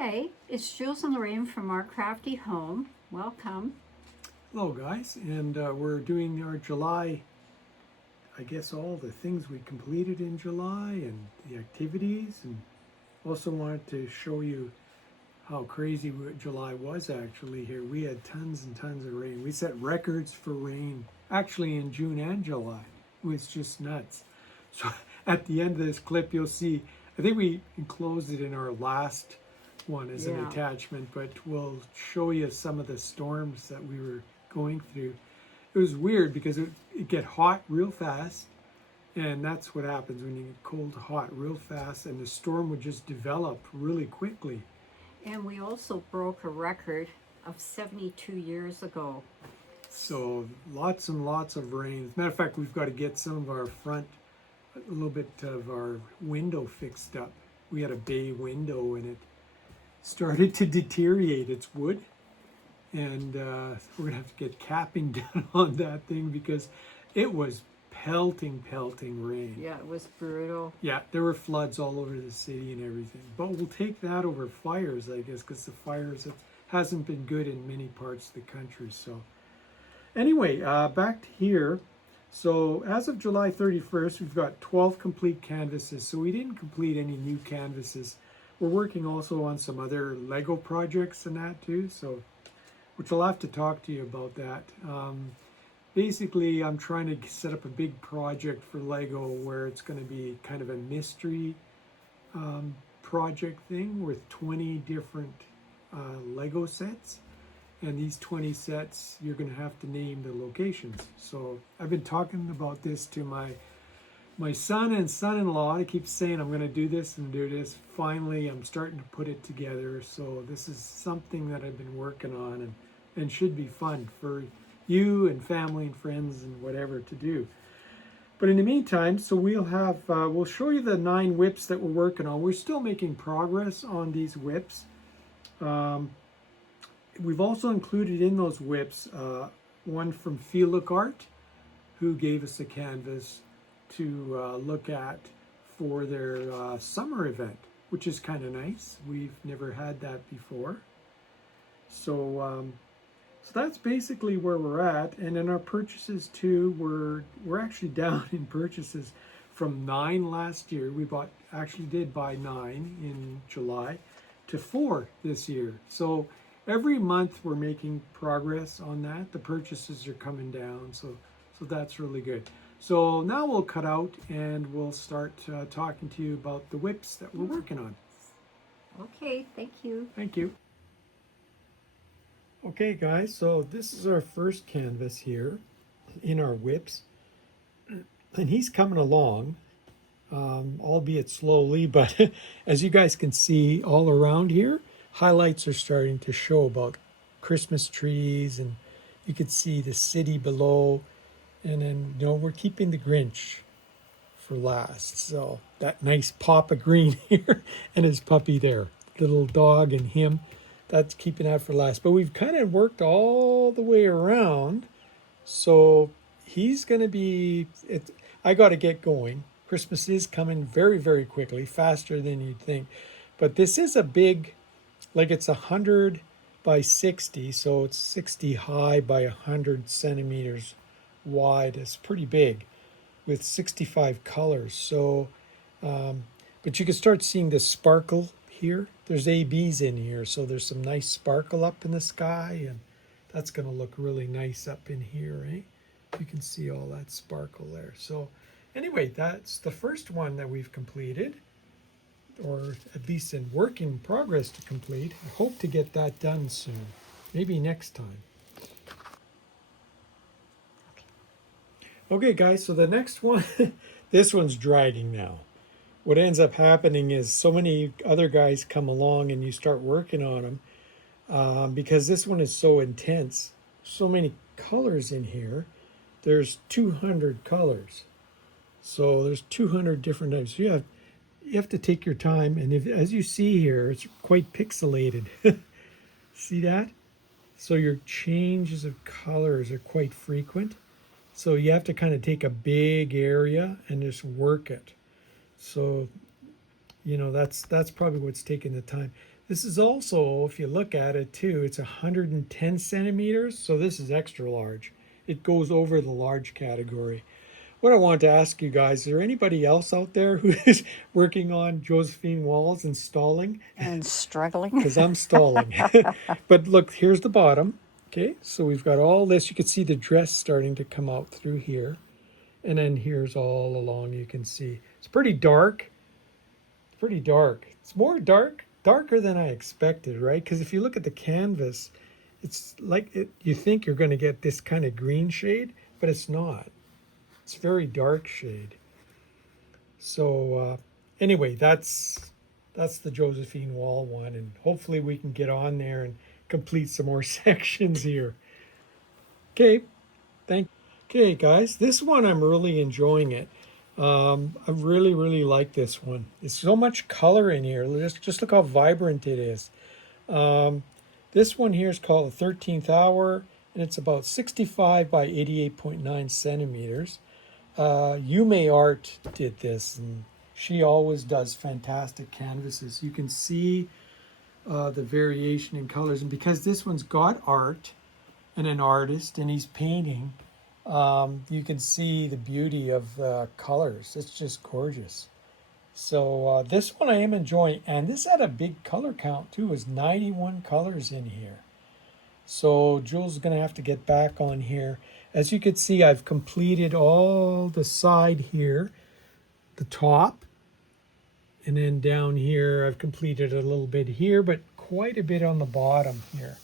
Hi, it's Jules and Lorraine from Our Crafty Home. Welcome. Hello guys, and we're doing our July, I guess all the things we completed in July and the activities, and also wanted to show you how crazy July was actually here. We had tons and tons of rain. We set records for rain actually in June and July. It was just nuts. So at the end of this clip you'll see, I think we enclosed it in our last one as an attachment, but we'll show you some of the storms that we were going through. It was weird because it get hot real fast, and that's what happens when you get cold to hot real fast, and the storm would just develop really quickly. And we also broke a record of 72 years ago. So lots and lots of rain. As a matter of fact, we've got to get some of our front, a little bit of our window fixed up. We had a bay window and it started to deteriorate. It's wood, and we're gonna have to get capping done on that thing because it was pelting rain. Yeah, it was brutal. Yeah, there were floods all over the city and everything, but we'll take that over fires, I guess, because the fires hasn't been good in many parts of the country. So anyway, back to here. So as of July 31st, we've got 12 complete canvases. So we didn't complete any new canvases. We're working also on some other Lego projects and that too, so which I'll have to talk to you about that. Basically, I'm trying to set up a big project for Lego where it's going to be kind of a mystery project thing with 20 different Lego sets. And these 20 sets, you're going to have to name the locations. So I've been talking about this to my son and son-in-law. I keep saying I'm going to do this and do this. Finally, I'm starting to put it together. So this is something that I've been working on and should be fun for you and family and friends and whatever to do. But in the meantime, so we'll show you the 9 whips that we're working on. We're still making progress on these whips. We've also included in those whips one from Feel Look Art, who gave us a canvas to look at for their summer event, which is kind of nice. We've never had that before. So that's basically where we're at. And in our purchases too, we're actually down in purchases from 9 last year. We did buy 9 in July to 4 this year. So every month we're making progress on that. The purchases are coming down, so that's really good. So now we'll cut out and we'll start talking to you about the whips that we're working on. Okay, thank you. Thank you. Okay guys, so this is our first canvas here in our whips, and he's coming along, albeit slowly, but as you guys can see all around here, highlights are starting to show about Christmas trees, and you could see the city below, and then we're keeping the Grinch for last. So that nice pop of green here and his puppy there, little dog and him, that's keeping that for last. But we've kind of worked all the way around, so he's going to be I got to get going. Christmas is coming very quickly, faster than you'd think, but this is a big, like, it's 100 by 60, so it's 60 high by 100 centimeters wide. It's pretty big with 65 colors. So but you can start seeing the sparkle here. There's ABs in here, so there's some nice sparkle up in the sky, and that's going to look really nice up in here, eh? You can see all that sparkle there. So anyway, that's the first one that we've completed, or at least in work in progress to complete. I hope to get that done soon, maybe next time. Okay guys, so the next one, this one's dragging now. What ends up happening is so many other guys come along and you start working on them because this one is so intense. So many colors in here. There's 200 colors. So there's 200 different types. So you have to take your time, and as you see here, it's quite pixelated. See that? So your changes of colors are quite frequent. So you have to kind of take a big area and just work it. So, that's probably what's taking the time. This is also, if you look at it too, it's 110 centimeters, so this is extra large. It goes over the large category. What I wanted to ask you guys, is there anybody else out there who is working on Josephine Walls and stalling? And struggling. Because I'm stalling. But look, here's the bottom. Okay, so we've got all this. You can see the dress starting to come out through here. And then here's all along, you can see. It's pretty dark. It's pretty dark. It's more darker than I expected, right? Because if you look at the canvas, it's like you think you're going to get this kind of green shade, but it's not. It's very dark shade. So anyway, that's the Josephine Wall one, and hopefully we can get on there and complete some more sections here. Okay, Okay, guys, this one I'm really enjoying it. I really like this one. There's so much color in here. Just look how vibrant it is. This one here is called the 13th Hour, and it's about 65 by 88.9 centimeters. Yume Art did this, and she always does fantastic canvases. You can see the variation in colors, and because this one's got art and an artist and he's painting, you can see the beauty of the colors. It's just gorgeous. So this one I am enjoying, and this had a big color count too. It was 91 colors in here. So Jules is going to have to get back on here. As you can see, I've completed all the side here, the top, and then down here I've completed a little bit here, but quite a bit on the bottom here.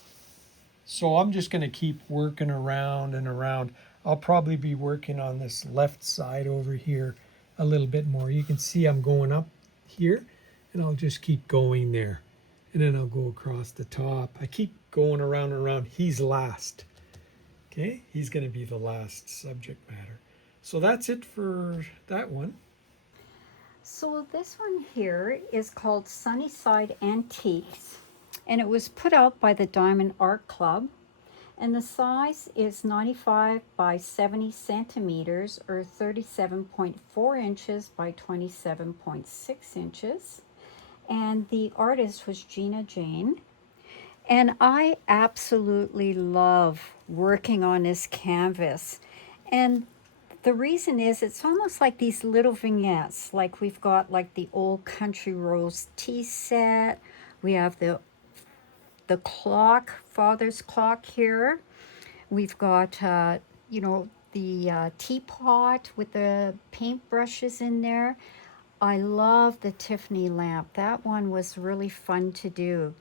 So I'm just going to keep working around and around. I'll probably be working on this left side over here a little bit more. You can see I'm going up here, and I'll just keep going there. And then I'll go across the top. I keep going around and around. He's last. Okay, he's going to be the last subject matter. So that's it for that one. So this one here is called Sunnyside Antiques, and it was put out by the Diamond Art Club, and the size is 95 by 70 centimeters, or 37.4 inches by 27.6 inches, and the artist was Gina Jane. And I absolutely love working on this canvas. And the reason is it's almost like these little vignettes. Like we've got like the old Country Rose tea set. We have the clock, father's clock here. We've got, you know, the teapot with the paintbrushes in there. I love the Tiffany lamp. That one was really fun to do.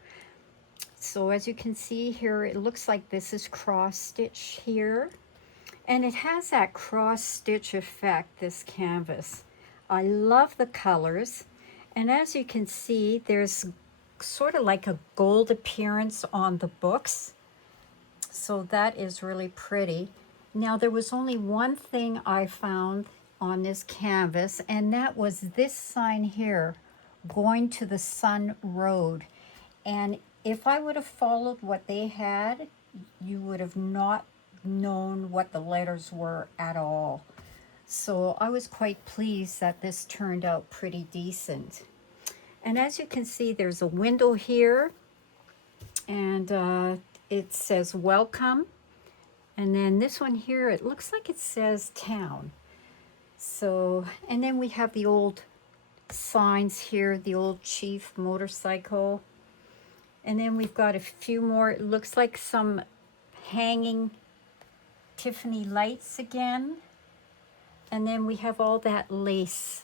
So as you can see here, it looks like this is cross stitch here. And it has that cross stitch effect, this canvas. I love the colors. And as you can see, there's sort of like a gold appearance on the books. So that is really pretty. Now there was only one thing I found on this canvas, and that was this sign here, going to the Sun Road. And if I would have followed what they had, you would have not known what the letters were at all. So I was quite pleased that this turned out pretty decent. And as you can see, there's a window here, and it says welcome. And then this one here, it looks like it says town. So, and then we have the old signs here, the old Chief motorcycle. And then we've got a few more, it looks like some hanging Tiffany lights again. And then we have all that lace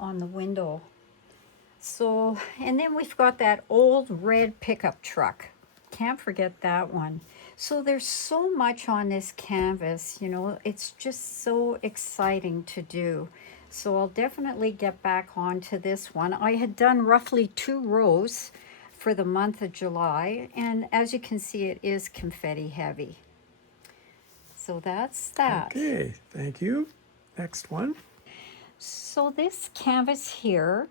on the window. So, and then we've got that old red pickup truck. Can't forget that one. So there's so much on this canvas, you know, it's just so exciting to do. So I'll definitely get back onto this one. I had done roughly 2 rows for the month of July, and as you can see, it is confetti heavy. So that's that. Okay, thank you. Next one. So this canvas here,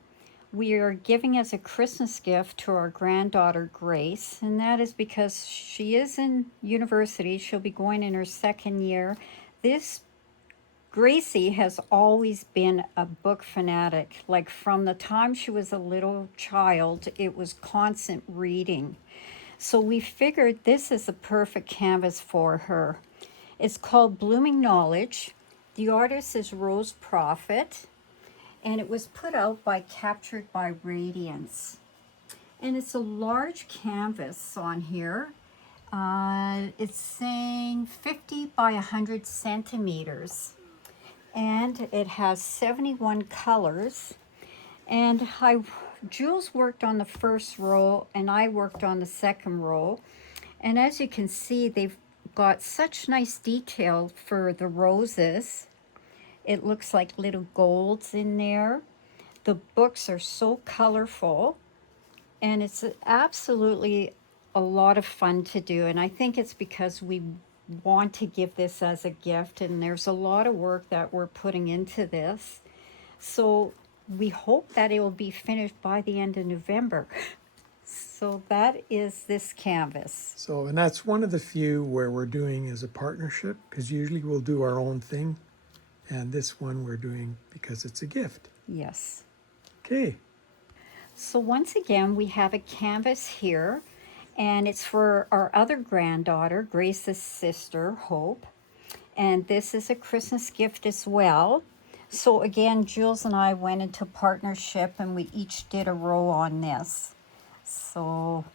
we are giving as a Christmas gift to our granddaughter Grace, and that is because she is in university. She'll be going in her 2nd year. This Gracie has always been a book fanatic. Like from the time she was a little child, it was constant reading. So we figured this is a perfect canvas for her. It's called Blooming Knowledge. The artist is Rose Prophet, and it was put out by Captured by Radiance. And it's a large canvas on here. It's saying 50 by 100 centimeters. And it has 71 colors. And Jules worked on the first row and I worked on the second row. And as you can see, they've got such nice detail for the roses. It looks like little golds in there. The books are so colorful, and it's absolutely a lot of fun to do. And I think it's because we want to give this as a gift, and there's a lot of work that we're putting into this. So we hope that it will be finished by the end of November. So that is this canvas. So, and that's one of the few where we're doing as a partnership, because usually we'll do our own thing. And this one we're doing because it's a gift. Yes. Okay. So once again, we have a canvas here, and it's for our other granddaughter, Grace's sister, Hope. And this is a Christmas gift as well. So again, Jules and I went into partnership and we each did a row on this. So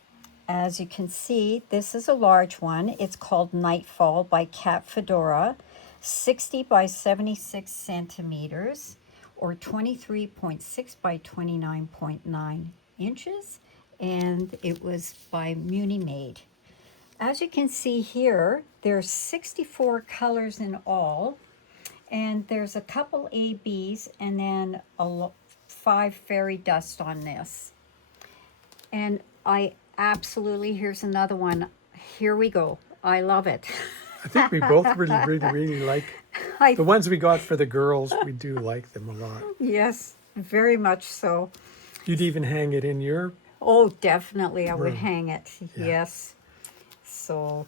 as you can see, this is a large one. It's called Nightfall by Cat Fedora, 60 by 76 centimeters, or 23.6 by 29.9 inches. And it was by Muni Made. As you can see here, there's 64 colors in all, and there's a couple ABs and then 5 fairy dust on this. And I absolutely, here's another one. Here we go. I love it. I think we both really like the ones we got for the girls. We do like them a lot. Yes, very much so. You'd even hang it in your... Oh, definitely I would room. hang it. Yeah. Yes. So,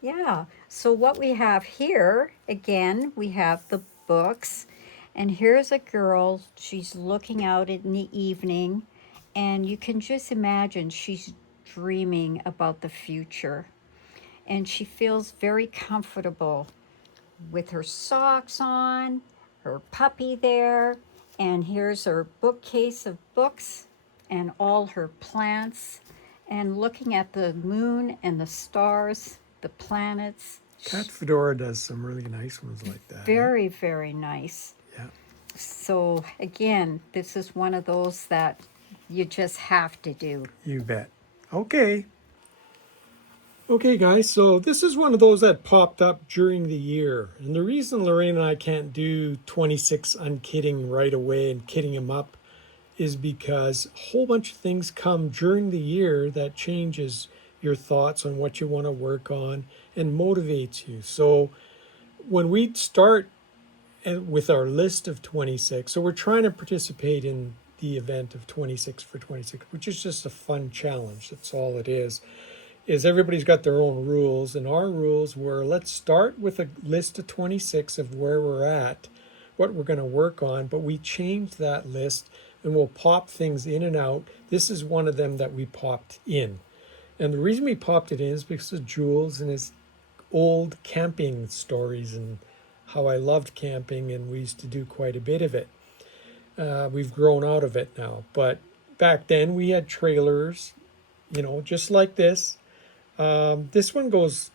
yeah. So what we have here, again, we have the books. And here's a girl. She's looking out in the evening. And you can just imagine she's dreaming about the future. And she feels very comfortable with her socks on, her puppy there, and here's her bookcase of books and all her plants, and looking at the moon and the stars, the planets. Cat Fedora does some really nice ones like that. Very, very nice. Yeah. So again, this is one of those that you just have to do. You bet. Okay. Okay, guys, so this is one of those that popped up during the year. And the reason Lorraine and I can't do 26 unkitting right away and kitting them up is because a whole bunch of things come during the year that changes your thoughts on what you want to work on and motivates you. So when we start with our list of 26, so we're trying to participate in the event of 26 for 26, which is just a fun challenge. That's all it is everybody's got their own rules, and our rules were, let's start with a list of 26 of where we're at, what we're going to work on, but we changed that list and we'll pop things in and out. This is one of them that we popped in. And the reason we popped it in is because of Jules and his old camping stories and how I loved camping, and we used to do quite a bit of it. We've grown out of it now, but back then we had trailers, just like this. This one goes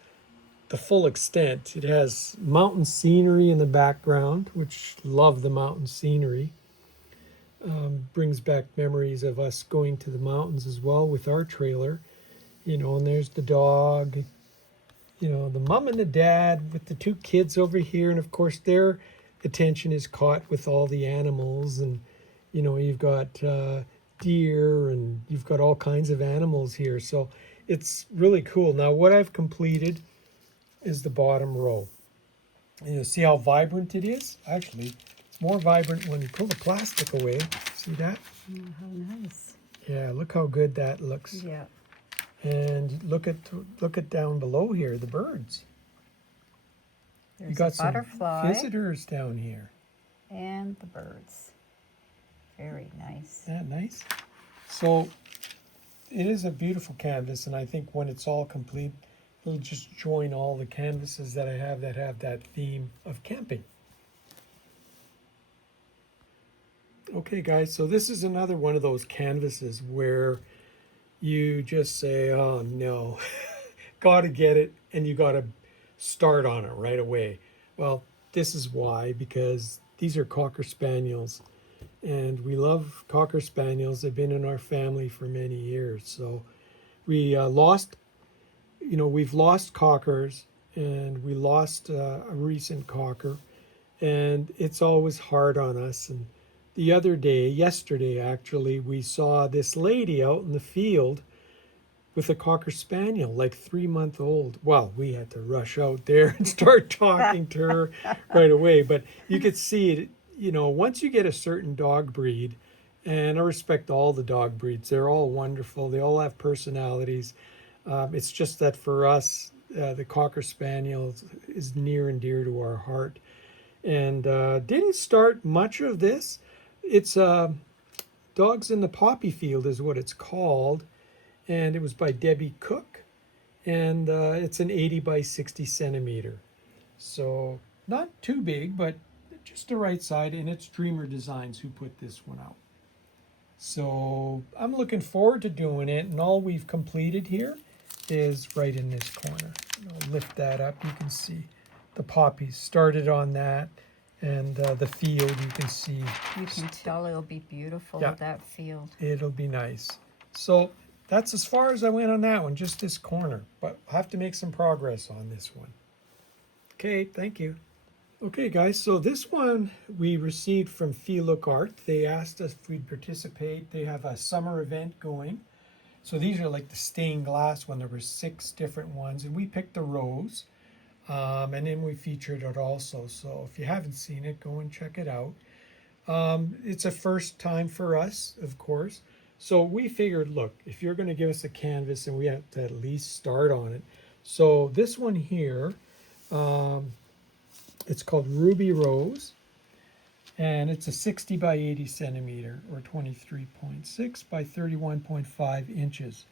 the full extent. It has mountain scenery in the background, which love the mountain scenery. Brings back memories of us going to the mountains as well with our trailer. And there's the dog, the mom and the dad with the 2 kids over here. And of course their attention is caught with all the animals. And, you've got deer and you've got all kinds of animals here. So it's really cool. Now what I've completed is the bottom row. And see how vibrant it is? Actually, it's more vibrant when you pull the plastic away. See that? Oh, how nice. Yeah, look how good that looks. Yeah. And look at down below here, the birds. You There's got a some butterfly visitors down here. and the birds. Very nice. Isn't that nice? So it is a beautiful canvas, and I think when it's all complete, it'll just join all the canvases that I have that theme of camping. Okay, guys, so this is another one of those canvases where you just say, oh no, gotta get it, and you gotta start on it right away. Well, this is why, because these are Cocker Spaniels, and we love Cocker Spaniels. They've been in our family for many years. So we we've lost Cockers, and we lost a recent Cocker, and it's always hard on us. And the other day, yesterday actually, we saw this lady out in the field with a Cocker Spaniel, like 3 month old. Well, we had to rush out there and start talking to her right away. But you could see it, once you get a certain dog breed, and I respect all the dog breeds, they're all wonderful. They all have personalities. It's just that for us, the Cocker Spaniel is near and dear to our heart. And didn't start much of this. It's Dogs in the Poppy Field is what it's called. And it was by Debbie Cook. And it's an 80 by 60 centimeter. So not too big, but just the right side. And it's Dreamer Designs who put this one out. So I'm looking forward to doing it. And all we've completed here is right in this corner. I'll lift that up. You can see the poppies started on that. And the field, you can see. You can tell it'll be beautiful, Yeah, that field. It'll be nice. So that's as far as I went on that one, just this corner. But I'll have to make some progress on this one. Okay, thank you. Okay, guys, so this one we received from Look Art. They asked us if we'd participate. They have a summer event going. So these are like the stained glass one. There were 6 different ones, and we picked the rose. And then we featured it also. So if you haven't seen it, go and check it out. It's a first time for us, of course. So we figured, look, if you're going to give us a canvas, and we have to at least start on it. So this one here, it's called Ruby Rose. And it's a 60 by 80 centimeter, or 23.6 by 31.5 inches.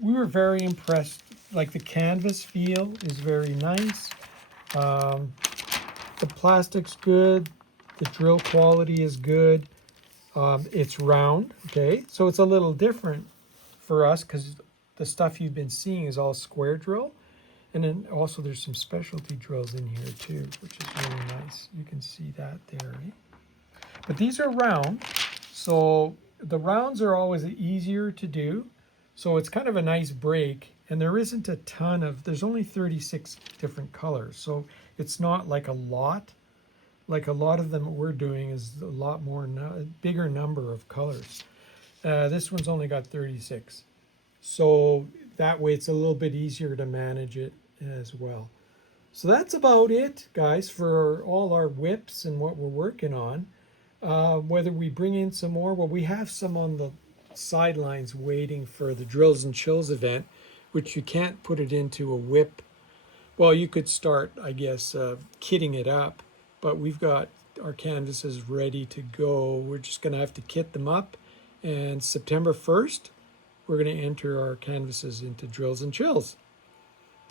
We were very impressed. Like, the canvas feel is very nice. The plastic's good. The drill quality is good. It's round, okay? So it's a little different for us because the stuff you've been seeing is all square drill. And then also there's some specialty drills in here too, which is really nice. You can see that there. Eh? But these are round. So the rounds are always easier to do. So it's kind of a nice break, and there isn't a ton of, there's only 36 different colors. So it's not like a lot. Like a lot of them that we're doing is a lot more, a bigger number of colors. This one's only got 36. So that way it's a little bit easier to manage it as well. So that's about it, guys, for all our whips and what we're working on. Whether we bring in some more, well, we have some on the sidelines waiting for the Drills and Chills event, which you can't put it into a whip. Well, you could start, I guess, kitting it up, but we've got our canvases ready to go. We're just going to have to kit them up, and September 1st, we're going to enter our canvases into Drills and Chills.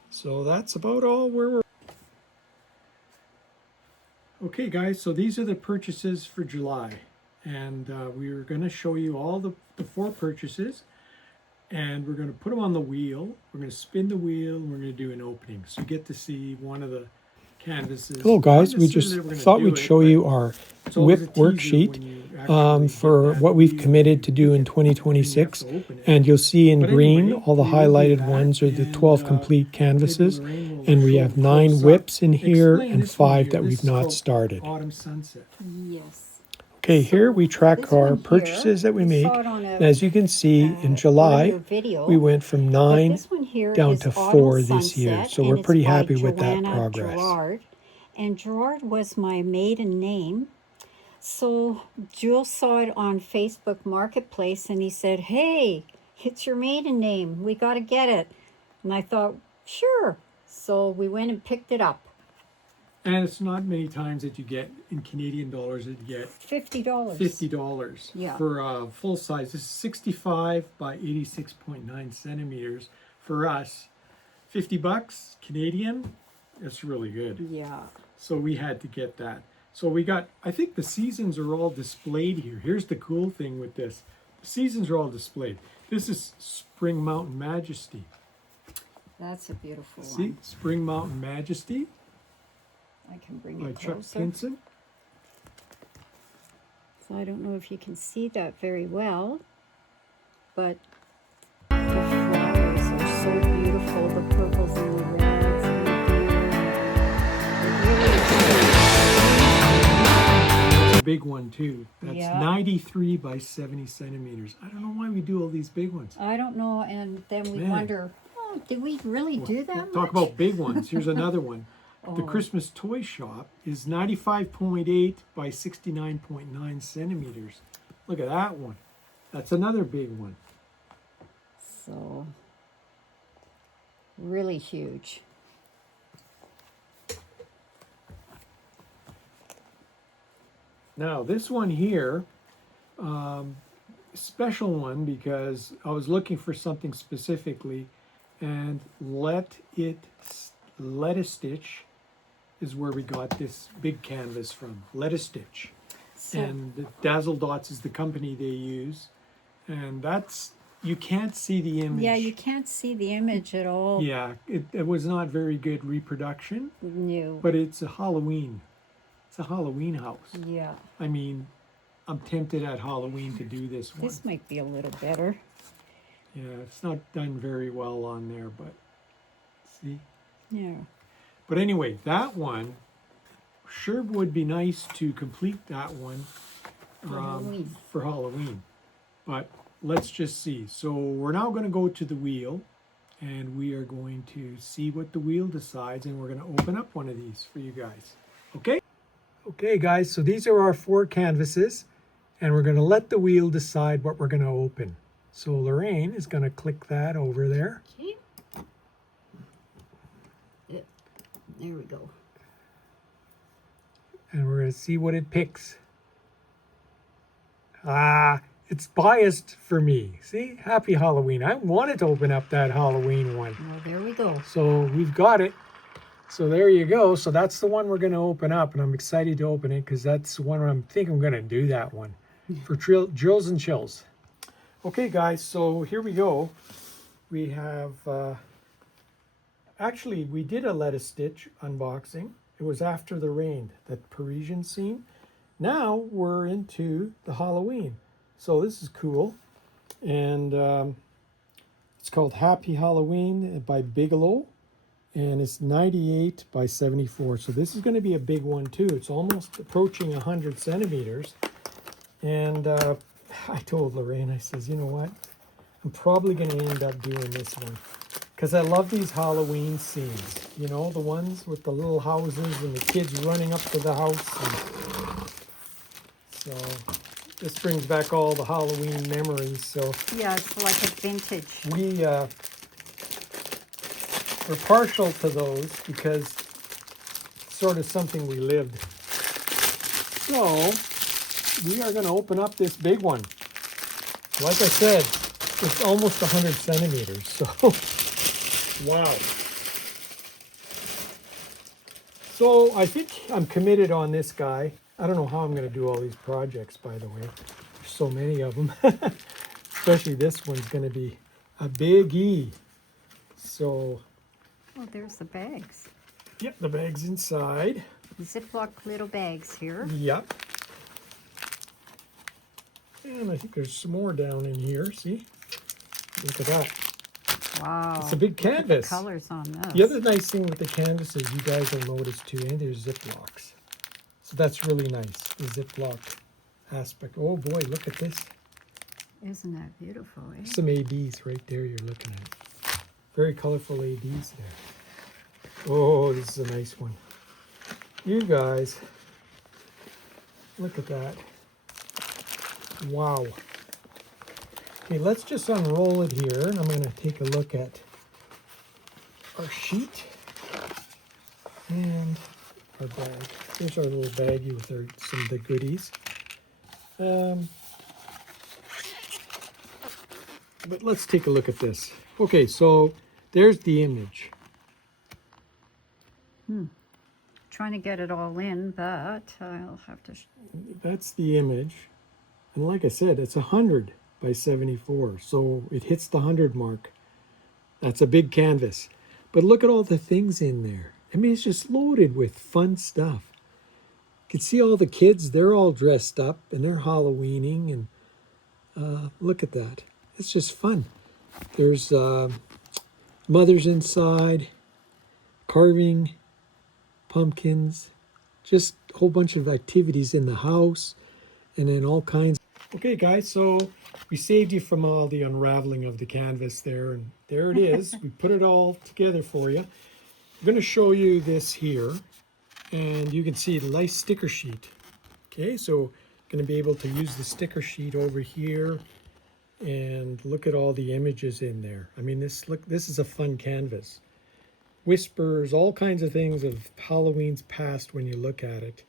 So that's about all where we're. Okay, guys, so these are the purchases for July. And we're going to show you all the 4 purchases. And we're going to put them on the wheel. We're going to spin the wheel, and we're going to do an opening. So you get to see one of the canvases. Hello, guys. We just thought we'd show you our whip worksheet for what we've committed to do in 2026. And you'll see in green, all the highlighted ones are the 12 complete canvases. And we have 9 whips in here and 5 that we've not started. Yes. Okay, here we track our purchases that we make. And as you can see, in July, we went from 9 down to 4 this year. So we're pretty happy with that progress. Gerard. And Gerard was my maiden name. So Jules saw it on Facebook Marketplace, and he said, hey, it's your maiden name. We got to get it. And I thought, sure. So we went and picked it up. And it's not many times that you get in Canadian dollars that you get $50. $50 Yeah. for a full size. This is 65 by 86.9 centimeters. For us, $50 Canadian, it's really good. Yeah. So we had to get that. So we got, I think the seasons are all displayed here. Here's the cool thing with this. The seasons are all displayed. This is Spring Mountain Majesty. That's a beautiful See, one. Spring Mountain Majesty I can bring by it Chuck closer. Pinson. So I don't know if you can see that very well, but the flowers are so beautiful, the purples and the reds and the blue. It's a big one too. That's Yeah. 93 by 70 centimeters. I don't know why we do all these big ones. I don't know, and then we Man. wonder, oh, did we really do that much? Talk about big ones. Here's another one. The Oh. Christmas Toy Shop is 95.8 by 69.9 centimeters. Look at that one. That's another big one. So, really huge. Now this one here, special one because I was looking for something specifically, and Let a Stitch is where we got this big canvas from. Let a Stitch. So, And the Dazzle Dots is the company they use, and that's, you can't see the image. yeah, you can't see the image at all. Yeah, it was not very good reproduction, No. but it's a Halloween. It's a Halloween house. Yeah. I mean, I'm tempted at Halloween to do this one. This might be a little better. Yeah, it's not done very well on there, but see. Yeah. But anyway, that one sure would be nice to complete that one Halloween. for Halloween. But let's just see. So we're now going to go to the wheel, and we are going to see what the wheel decides, and we're going to open up one of these for you guys. Okay? Okay, guys, so these are our 4 canvases, and we're going to let the wheel decide what we're going to open. So Lorraine is going to click that over there. Okay. There we go. And we're going to see what it picks. Ah, it's biased for me. See? Happy Halloween. I wanted to open up that Halloween one. Well, there we go. So we've got it. So there you go. So that's the one we're going to open up. And I'm excited to open it because that's the one I'm going to do that one for Drills and Chills. Okay, guys. So here we go. We have... actually, we did a Let a Stitch unboxing. It was after the rain, that Parisian scene. Now we're into the Halloween. So this is cool. And it's called Happy Halloween by Bigelow. And it's 98 by 74. So this is going to be a big one too. It's almost approaching 100 centimeters. And I told Lorraine, I says, you know what? I'm probably going to end up doing this one. Because I love these Halloween scenes, you know, the ones with the little houses and the kids running up to the house. And so this brings back all the Halloween memories. So Yeah, it's like a vintage. we're partial to those because it's sort of something we lived. So we are going to open up this big one. Like I said, it's almost 100 centimeters. So. Wow. So I think I'm committed on this guy. I don't know how I'm going to do all these projects, by the way. There's so many of them. Especially this one's going to be a biggie. So, Oh, there's the bags. yep, the bag's inside. Ziploc little bags here. Yep. And I think there's some more down in here. See? Look at that. Wow. It's a big Look at the canvas. colors on this. The other nice thing with the canvases, you guys will notice too, and there's Ziplocs. So that's really nice, the Ziploc aspect. Oh boy, look at this. Isn't that beautiful, eh? Some ABs right there you're looking at. Very colorful ABs there. Oh, this is a nice one. You guys, look at that. Wow. Okay, let's just unroll it here, and I'm going to take a look at our sheet. And our bag. Here's our little baggie with some of the goodies. But let's take a look at this. Okay, so there's the image. Trying to get it all in, but I'll have to. That's the image. And like I said, it's 100 by 74. So it hits the 100 mark. That's a big canvas. But look at all the things in there. I mean, it's just loaded with fun stuff. You can see all the kids, they're all dressed up and they're Halloweening. And look at that. It's just fun. There's mothers inside, carving pumpkins, just a whole bunch of activities in the house, and then all kinds. Okay, guys, so we saved you from all the unraveling of the canvas there, and there it is. We put it all together for you. I'm going to show you this here, and you can see the nice sticker sheet. Okay, so going to be able to use the sticker sheet over here, and look at all the images in there. I mean, this is a fun canvas. Whispers, all kinds of things of Halloween's past when you look at it.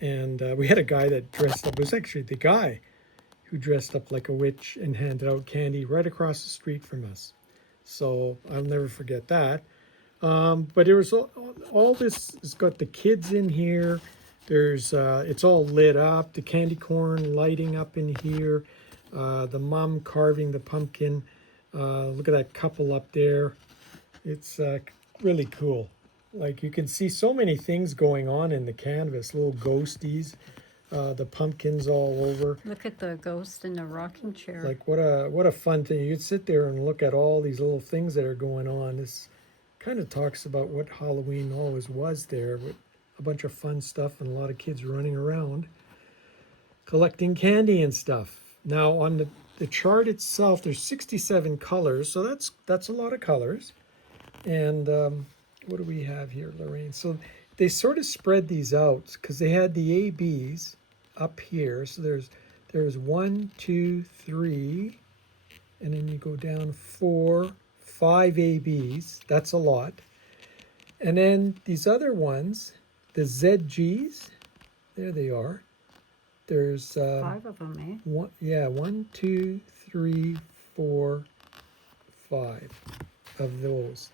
And we had a guy that dressed up, it was actually the guy who dressed up like a witch and handed out candy right across the street from us. So I'll never forget that. But there was all this has got the kids in here. There's it's all lit up, the candy corn lighting up in here, the mom carving the pumpkin. Look at that couple up there. It's really cool. Like you can see so many things going on in the canvas, little ghosties, the pumpkins all over. Look at the ghost in the rocking chair. Like what a fun thing. You'd sit there and look at all these little things that are going on. This kind of talks about what Halloween always was there, with a bunch of fun stuff and a lot of kids running around collecting candy and stuff. Now on the chart itself, there's 67 colors, so that's a lot of colors. And what do we have here, Lorraine? So they sort of spread these out because they had the ABs up here. So there's 1, 2, 3, and then you go down 4, 5 ABs. That's a lot. And then these other ones, the ZGs, there they are. There's 5 of them, eh? 1, 2, 3, 4, 5 of those.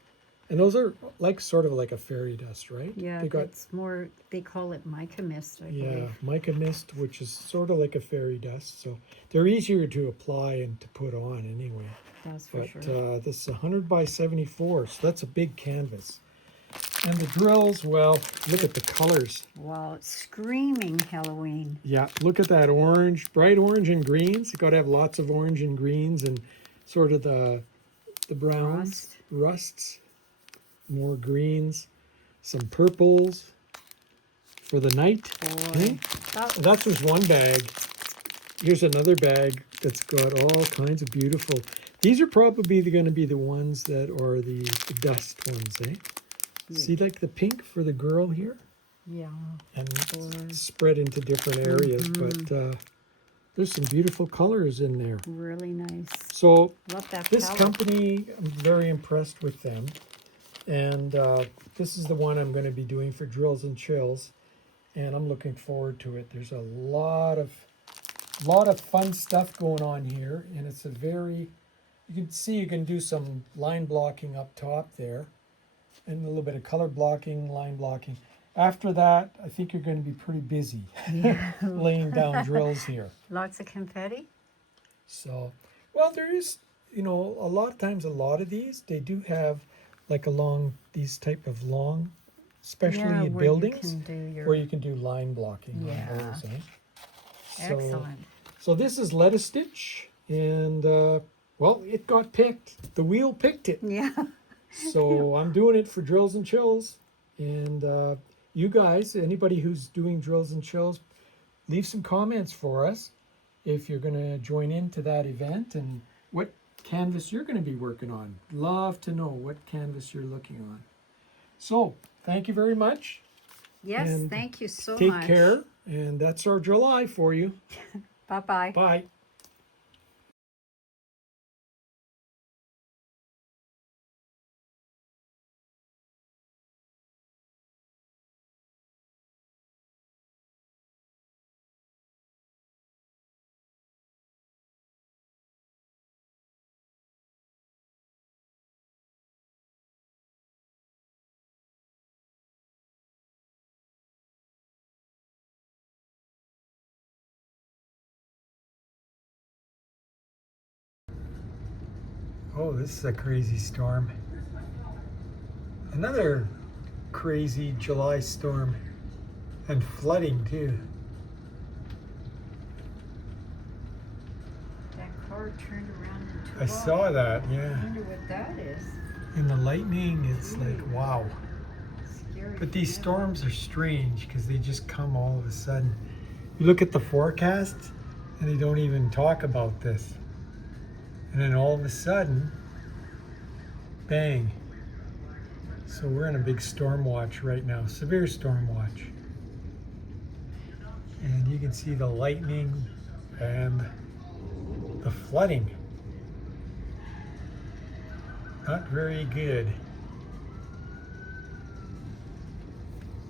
And those are like sort of like a fairy dust, right? Yeah, it's more, they call it mica mist, I Yeah, believe. mica mist, which is sort of like a fairy dust. So they're easier to apply and to put on anyway. That's for But sure. this is 100 by 74, so that's a big canvas. And the drills, well, look at the colors. Wow, it's screaming Halloween. Yeah, look at that orange, bright orange and greens. You got to have lots of orange and greens and sort of the browns, rusts, more greens, some purples for the night. Boy, That's just one bag. Here's another bag that's got all kinds of beautiful. These are probably going to be the ones that are the dust ones, eh? Yeah. See, like the pink for the girl here? Yeah. And spread into different areas, but there's some beautiful colors in there. Really nice. So Love that this palette. company, I'm very impressed with them. And this is the one I'm going to be doing for Drills and Chills, and I'm looking forward to it. There's a lot of fun stuff going on here, and it's a very, you can see you can do some line blocking up top there, and a little bit of color blocking, line blocking. After that, I think you're going to be pretty busy laying down drills here. Lots of confetti. So, well, there is, a lot of times, a lot of these, they do have like these type of long, especially in buildings, where you can do line blocking on those. Eh? Excellent. So this is lettuce stitch, and well, it got picked. The wheel picked it. Yeah. So I'm doing it for Drills and Chills, and you guys, anybody who's doing Drills and Chills, leave some comments for us if you're going to join into that event and what canvas you're going to be working on. Love to know what canvas you're looking on. So thank you very much. Yes, and thank you so take much. Take care, and that's our July for you. Bye-bye. Bye. Oh, this is a crazy storm. Another crazy July storm. And flooding too. That car turned around into I saw that, I yeah. wonder what that is. And the lightning, it's like, wow. Scary. But these storms are strange because they just come all of a sudden. You look at the forecast and they don't even talk about this. And then all of a sudden, bang. So we're in a big storm watch right now, severe storm watch. And you can see the lightning and the flooding. Not very good.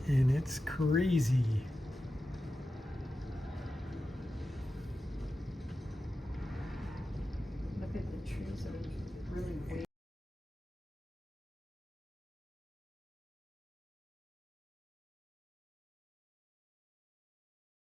And it's crazy.